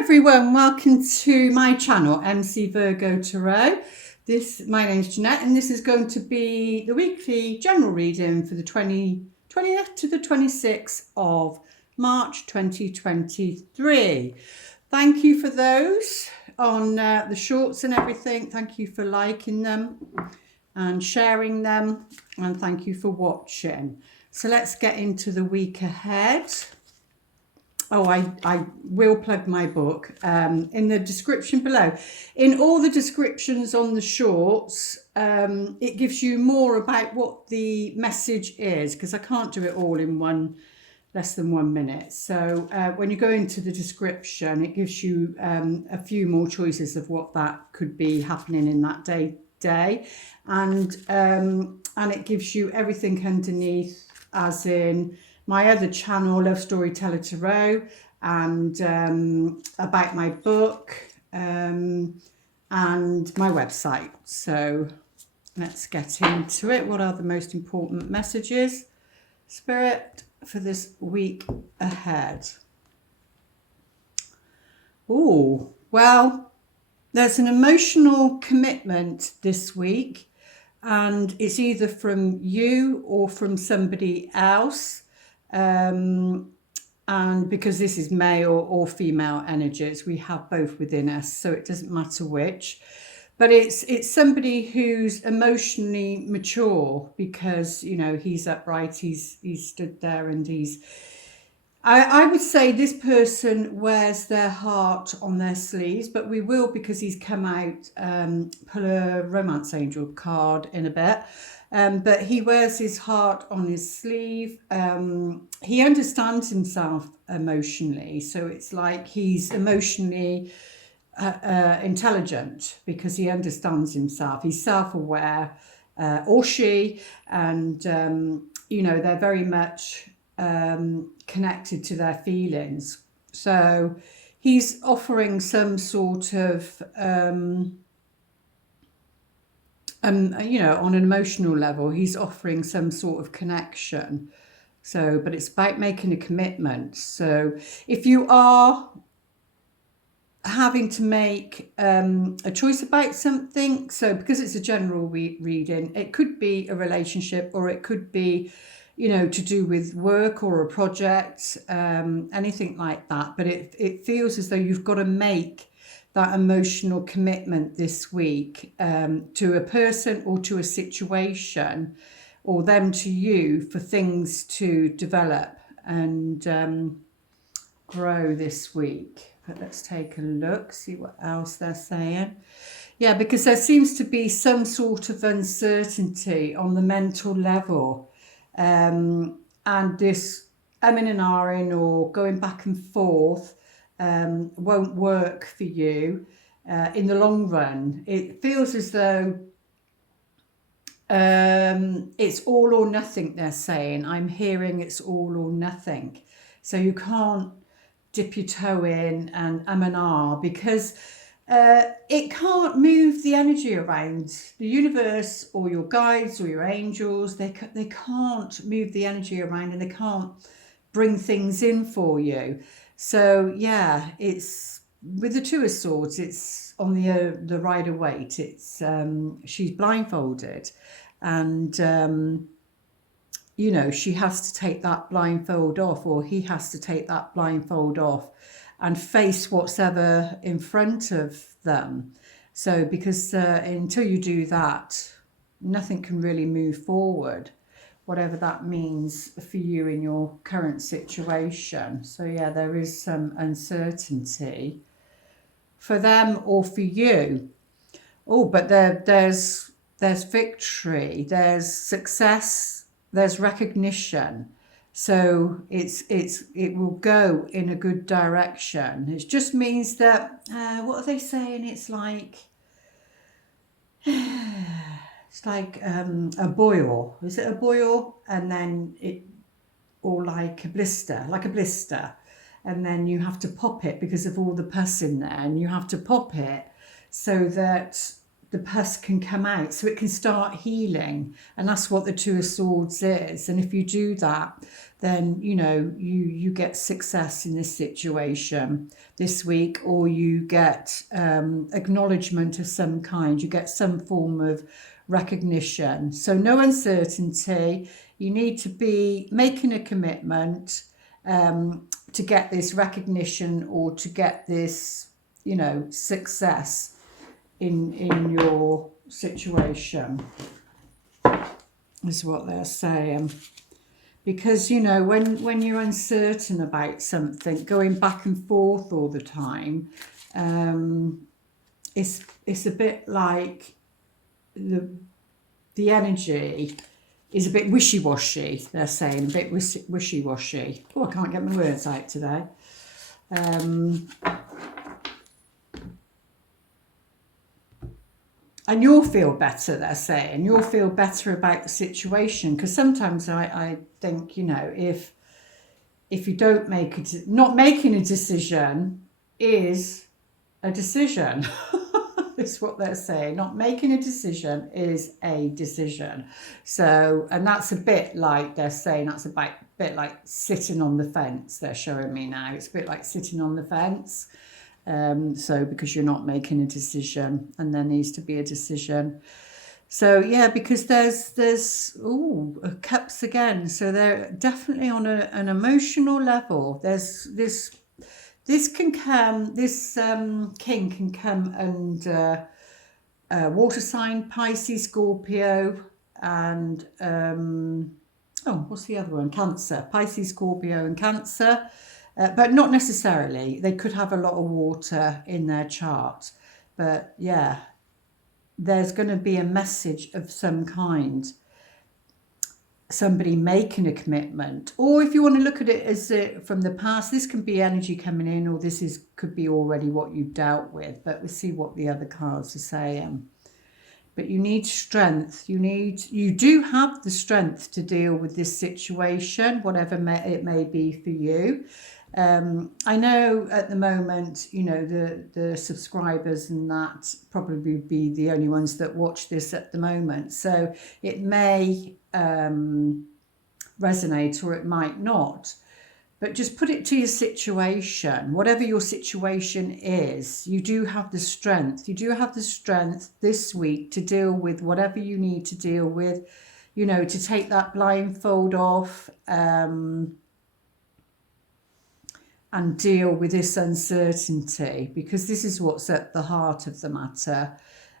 Everyone, welcome to my channel, MC Virgo Tarot. My name's Jeanette, and this is going to be the weekly general reading for the 20th to the 26th of March 2023. Thank you for those on the shorts and everything. Thank you for liking them and sharing them, and thank you for watching. So let's get into the week ahead. Oh, I will plug my book in the description below. In all the descriptions on the shorts, it gives you more about what the message is, because I can't do it all in less than 1 minute. So when you go into the description, it gives you a few more choices of what that could be happening in that day. And it gives you everything underneath, as in my other channel, Love Storyteller Tarot, and about my book and my website. So let's get into it. What are the most important messages, Spirit, for this week ahead? Oh, well, there's an emotional commitment this week, and it's either from you or from somebody else. And because this is male or female energies, we have both within us, so it doesn't matter which. But it's somebody who's emotionally mature, because, you know, he's upright, he's stood there, and I would say this person wears their heart on their sleeves, but we will, because he's come out, pull a romance angel card in a bit. But he wears his heart on his sleeve. He understands himself emotionally. So it's like he's emotionally intelligent, because he understands himself. He's self-aware, or she, and, you know, they're very much connected to their feelings. So he's offering some sort of you know, on an emotional level, he's offering some sort of connection. So, but it's about making a commitment. So if you are having to make a choice about something, so because it's a general reading, it could be a relationship, or it could be, you know, to do with work or a project, anything like that. But it feels as though you've got to make that emotional commitment this week, to a person or to a situation, or them to you, for things to develop and grow this week. But let's take a look, see what else they're saying. Yeah, because there seems to be some sort of uncertainty on the mental level, and this umming and ahhing or going back and forth won't work for you in the long run. It feels as though it's all or nothing, they're saying. I'm hearing it's all or nothing. So you can't dip your toe in and and ah, because it can't move the energy around. The universe or your guides or your angels, they can't move the energy around, and they can't bring things in for you. So yeah, it's with the Two of Swords, it's on the Rider-Waite. It's she's blindfolded, and you know, she has to take that blindfold off, or he has to take that blindfold off and face what's ever in front of them. So because until you do that, nothing can really move forward, whatever that means for you in your current situation. So yeah, there is some uncertainty for them or for you. Oh, but there's victory, there's success, there's recognition. So it will go in a good direction. It just means that what are they saying? It's like it's like a boil. Is it a boil? And then or like a blister, and then you have to pop it because of all the pus in there, and you have to pop it so that the pus can come out, so it can start healing. And that's what the Two of Swords is. And if you do that, then you get success in this situation this week, or you get acknowledgement of some kind. You get some form of recognition. So no uncertainty. You need to be making a commitment to get this recognition, or to get this success in your situation, is what they're saying. Because when you're uncertain about something, going back and forth all the time, it's a bit like the energy is a bit wishy-washy. They're saying a bit wishy-washy. Oh, I can't get my words out today. And you'll feel better, they're saying. You'll feel better about the situation. Because sometimes I think, if you don't not making a decision is a decision. That's what they're saying. Not making a decision is a decision. So, and that's a bit like, they're saying, that's a bit like sitting on the fence. They're showing me now. It's a bit like sitting on the fence. So because you're not making a decision, and there needs to be a decision. So yeah, because there's cups again. So they're definitely on an emotional level. There's this king can come under water sign, Pisces, Scorpio, and what's the other one? Cancer. Pisces, Scorpio, and Cancer. But not necessarily. They could have a lot of water in their chart. But yeah, there's going to be a message of some kind. Somebody making a commitment. Or if you want to look at it as from the past, this can be energy coming in, or could be already what you've dealt with. But we'll see what the other cards are saying. But you need strength. You do have the strength to deal with this situation, whatever it may be for you. I know at the moment, the subscribers and that probably be the only ones that watch this at the moment. So it may resonate, or it might not. But just put it to your situation. Whatever your situation is, you do have the strength. You do have the strength this week to deal with whatever you need to deal with, to take that blindfold off, and deal with this uncertainty, because this is what's at the heart of the matter.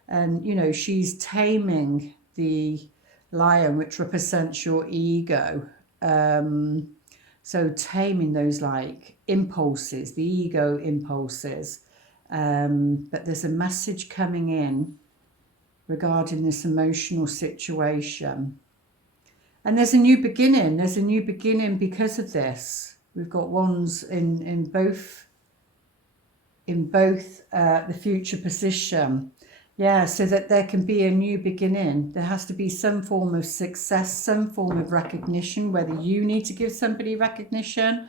And, she's taming the lion, which represents your ego. So taming those impulses, the ego impulses. But there's a message coming in regarding this emotional situation. And there's a new beginning. There's a new beginning because of this. We've got wands in both the future position. Yeah, so that there can be a new beginning. There has to be some form of success, some form of recognition, whether you need to give somebody recognition,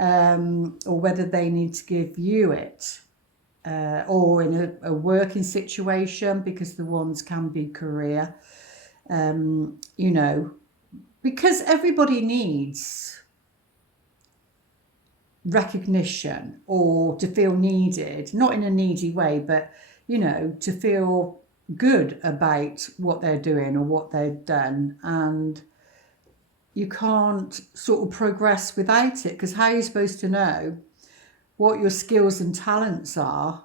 or whether they need to give you it, or in a working situation, because the wands can be career, because everybody needs recognition, or to feel needed, not in a needy way, but to feel good about what they're doing or what they've done. And you can't sort of progress without it, because how are you supposed to know what your skills and talents are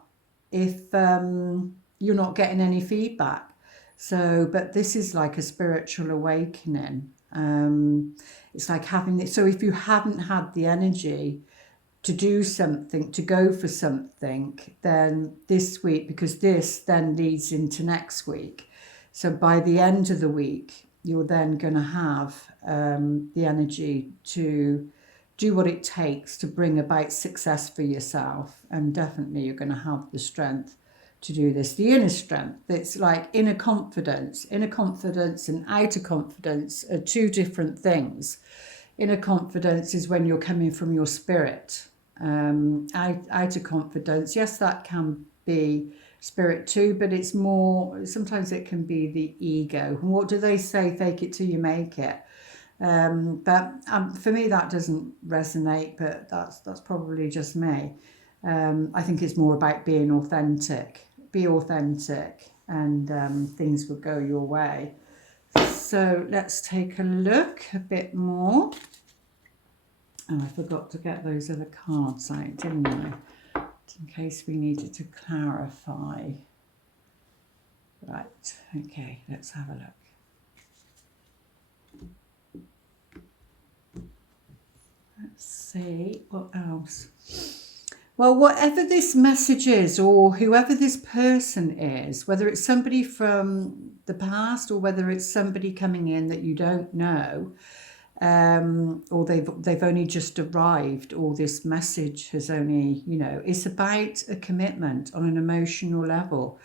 if you're not getting any feedback? So, but this is like a spiritual awakening. It's like having it. So if you haven't had the energy to do something, to go for something, then this week, because this then leads into next week. So by the end of the week, you're then going to have the energy to do what it takes to bring about success for yourself. And definitely you're going to have the strength to do this. The inner strength, it's like inner confidence. Inner confidence and outer confidence are two different things. Inner confidence is when you're coming from your spirit. Outer confidence, yes, that can be Spirit too, but it's more, sometimes it can be the ego. And what do they say? Fake it till you make it. But for me, that doesn't resonate, but that's probably just me. I think it's more about being authentic. Be authentic, and things will go your way. So let's take a look a bit more. Oh, I forgot to get those other cards out, didn't I? In case we needed to clarify. Right, okay, let's have a look. Let's see, what else? Well, whatever this message is, or whoever this person is, whether it's somebody from the past or whether it's somebody coming in that you don't know, or they've only just arrived, or this message has only, it's about a commitment on an emotional level.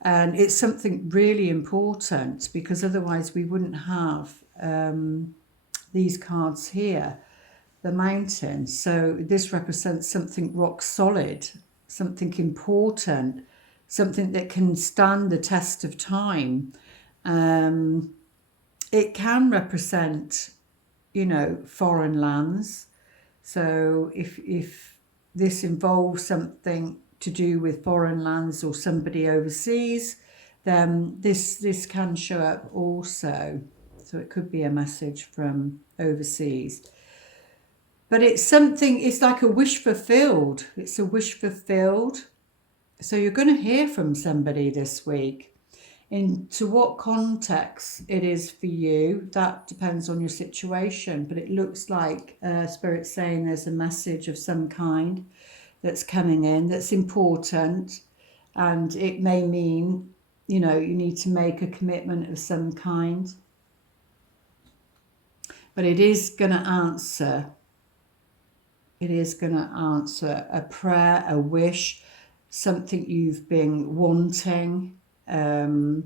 And it's something really important, because otherwise we wouldn't have these cards here. The mountain. So this represents something rock solid, something important, something that can stand the test of time. It can represent, foreign lands. So if this involves something to do with foreign lands or somebody overseas, then this can show up also. So it could be a message from overseas. But it's something, it's like a wish fulfilled. It's a wish fulfilled. So you're going to hear from somebody this week. Into what context it is for you, that depends on your situation. But it looks like Spirit's saying there's a message of some kind that's coming in that's important. And it may mean, you need to make a commitment of some kind. But it is going to answer. It is going to answer a prayer, a wish, something you've been wanting. Oh,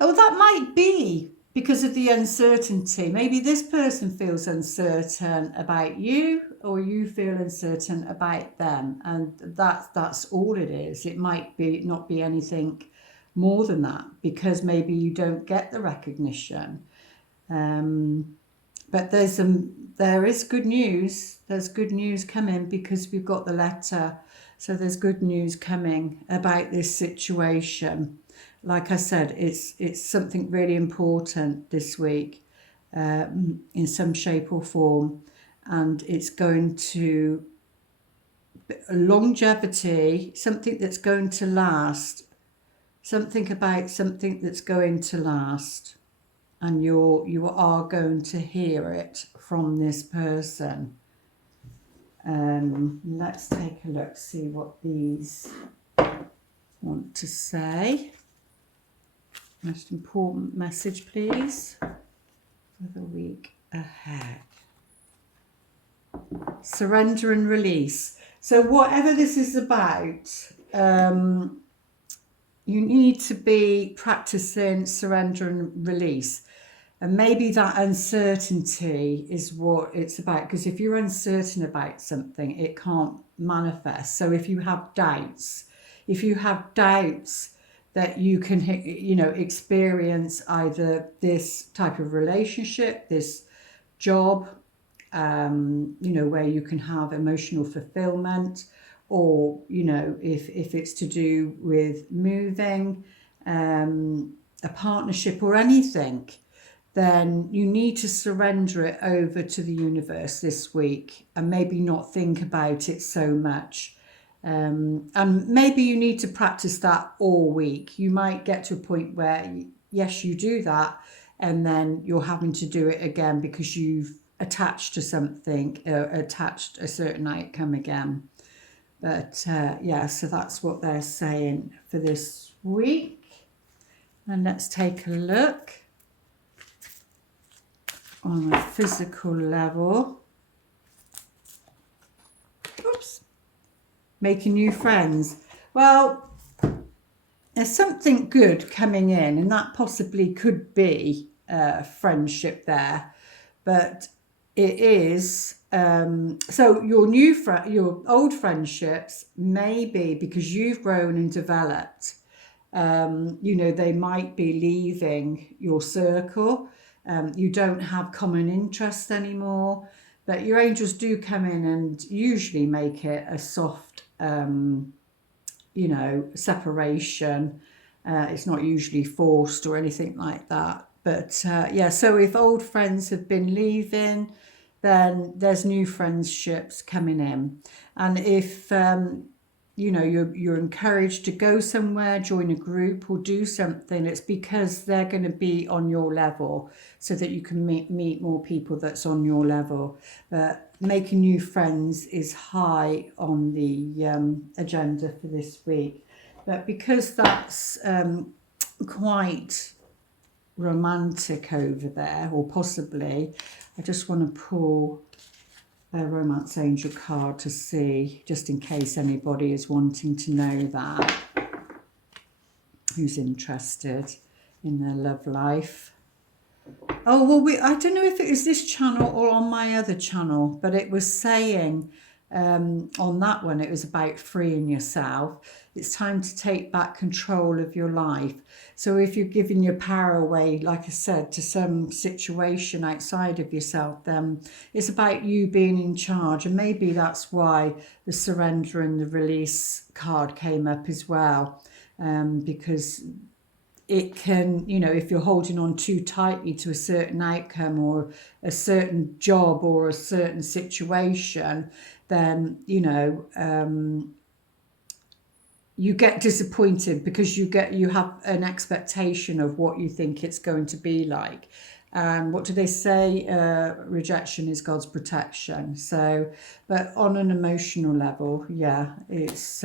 that might be because of the uncertainty. Maybe this person feels uncertain about you, or you feel uncertain about them, and that's all it is. It might be not be anything more than that, because maybe you don't get the recognition. But there is good news. There's good news coming, because we've got the letter. So there's good news coming about this situation. Like I said, it's something really important this week, in some shape or form. And it's going to longevity, something that's going to last. Something about something that's going to last. And you are going to hear it from this person. Let's take a look, see what these want to say. Most important message, please, for the week ahead. Surrender and release. So whatever this is about, you need to be practicing surrender and release. And maybe that uncertainty is what it's about. Because if you're uncertain about something, it can't manifest. So if you have doubts that you can, experience either this type of relationship, this job, where you can have emotional fulfillment, or, if it's to do with moving, a partnership or anything, then you need to surrender it over to the universe this week, and maybe not think about it so much. And maybe you need to practice that all week. You might get to a point where, yes, you do that, and then you're having to do it again because you've attached to something, attached a certain outcome again. But so that's what they're saying for this week. And let's take a look on a physical level. Oops. Making new friends. Well, there's something good coming in, and that possibly could be friendship there. But it is so your old friendships, maybe because you've grown and developed, they might be leaving your circle. You don't have common interests anymore, but your angels do come in and usually make it a soft, separation. It's not usually forced or anything like that. But so if old friends have been leaving, then there's new friendships coming in. And if you're encouraged to go somewhere, join a group or do something, it's because they're going to be on your level, so that you can meet more people that's on your level. But making new friends is high on the agenda for this week. But because that's quite romantic over there, or possibly, I just want to pull a romance angel card to see, just in case anybody is wanting to know that, who's interested in their love life. Oh, well, I don't know if it was this channel or on my other channel, but it was saying on that one, it was about freeing yourself. It's time to take back control of your life. So if you're giving your power away, like I said, to some situation outside of yourself, then it's about you being in charge. And maybe that's why the surrender and the release card came up as well, because it can, if you're holding on too tightly to a certain outcome or a certain job or a certain situation, then, you get disappointed because you have an expectation of what you think it's going to be like. And what do they say? Rejection is God's protection. So, but on an emotional level, yeah, it's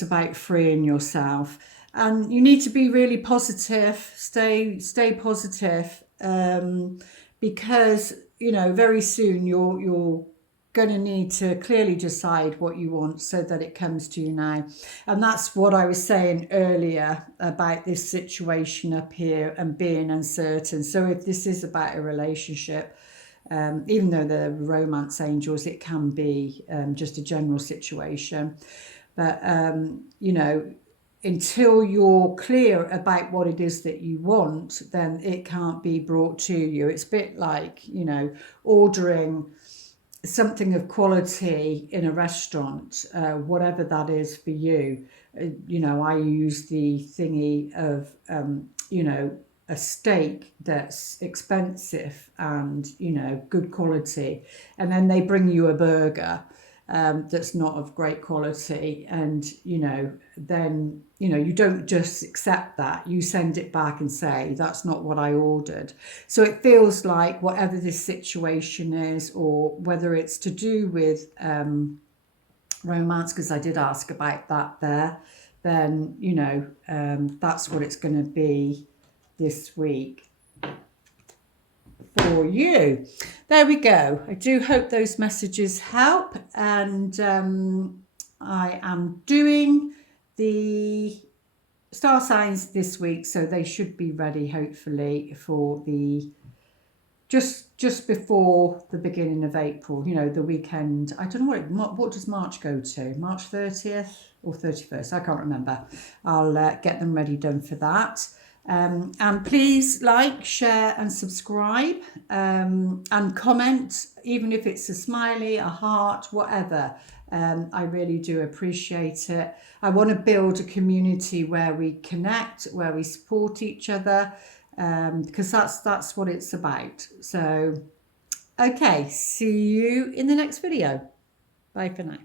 about freeing yourself, and you need to be really positive. Stay positive, because very soon you're going to need to clearly decide what you want so that it comes to you now. And that's what I was saying earlier about this situation up here and being uncertain. So if this is about a relationship, even though they're romance angels, it can be just a general situation. But, until you're clear about what it is that you want, then it can't be brought to you. It's a bit like, ordering something of quality in a restaurant, whatever that is for you. I use the thingy of, a steak that's expensive and, good quality. And then they bring you a burger that's not of great quality, and then you don't just accept that, you send it back and say that's not what I ordered. So it feels like whatever this situation is, or whether it's to do with romance, because I did ask about that there, then that's what it's going to be this week for you. There we go. I do hope those messages help, and I am doing the star signs this week, so they should be ready hopefully for the just before the beginning of April, the weekend. I don't know what does March go to? March 30th or 31st? I can't remember. I'll get them ready done for that. And please like, share and subscribe, and comment, even if it's a smiley, a heart, whatever. I really do appreciate it. I want to build a community where we connect, where we support each other, because that's what it's about. So, okay, see you in the next video. Bye for now.